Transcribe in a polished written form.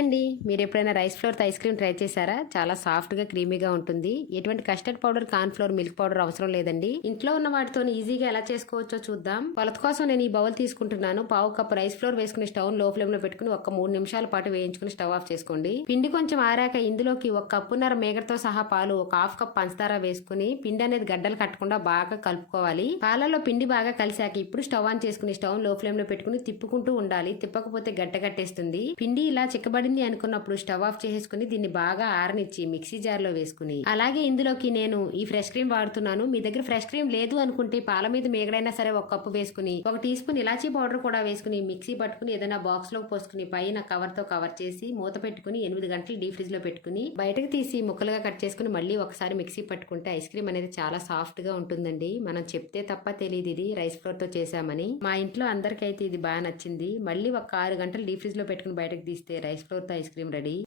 అండి. మీరు ఎప్పుడైనా రైస్ ఫ్లోర్‌తో ఐస్ క్రీమ్ ట్రై చేశారా? చాలా సాఫ్ట్‌గా, క్రీమీగా ఉంటుంది. ఎటువంటి custard powder, corn flour, milk powder అవసరం లేదండి. ఇంట్లో ఉన్న వాటితోని ఈజీగా ఎలా చేసుకోవచ్చో చూద్దాం. కొలత కోసం నేను ఈ బౌల్ తీసుకుంటున్నాను. పావు కప్పు రైస్ ఫ్లోర్ వేసుకుని స్టవ్ లో ఫ్లేమ్‌లో పెట్టుకుని ఒక్క 3 నిమిషాల పాటు వేయించుకుని స్టవ్ ఆఫ్ చేసుకోండి. పిండి కొంచెం ఆరాక ఇందులోకి ఒక కప్పున్నర మీగడతో సహా పాలు, ఒక హాఫ్ కప్ పంచదార వేసుకుని పిండి అనేది గడ్డలు కట్టకుండా బాగా కలుపుకోవాలి. పాలలో పిండి బాగా కలిసాక ఇప్పుడు స్టవ్ ఆన్ చేసుకుని స్టవ్ లో ఫ్లేమ్‌లో పెట్టుకుని తిప్పుకుంటూ ఉండాలి. తిప్పకపోతే గడ్డ కట్టేస్తుంది. పిండి ఇలా చిక్కబడింది అనుకున్నప్పుడు స్టవ్ ఆఫ్ చేసేసుకుని దీన్ని బాగా ఆరనిచ్చి మిక్సీ జార్ లో వేసుకుని, అలాగే ఇందులోకి నేను ఈ ఫ్రెష్ క్రీమ్ వాడుతున్నాను. మీ దగ్గర ఫ్రెష్ క్రీమ్ లేదు అనుకుంటే పాల మీద మేగడైనా సరే ఒక కప్పు వేసుకుని, ఒక టీ స్పూన్ ఇలాచీ పౌడర్ కూడా వేసుకుని మిక్సీ పట్టుకుని ఏదైనా బాక్స్ లోకి పోసుకుని పైన కవర్ తో కవర్ చేసి మూత పెట్టుకుని 8 గంటలు డీప్ ఫ్రిడ్జ్ లో పెట్టుకుని బయటకు తీసి ముక్కలుగా కట్ చేసుకుని మళ్ళీ ఒకసారి మిక్సీ పట్టుకుంటే ఐస్ క్రీమ్ అనేది చాలా సాఫ్ట్ గా ఉంటుందండి. మనం చెప్తే తప్ప తెలియదు ఇది రైస్ ఫ్లోర్ తో చేసామని. మా ఇంట్లో అందరికైతే ఇది బాగా నచ్చింది. మళ్ళీ ఒక 6 గంటలు డీప్ ఫ్రిడ్జ్ లో పెట్టుకుని బయటకు తీస్తే రైస్ ఫ్లోర్ తో ఐస్ క్రీమ్ రెడీ.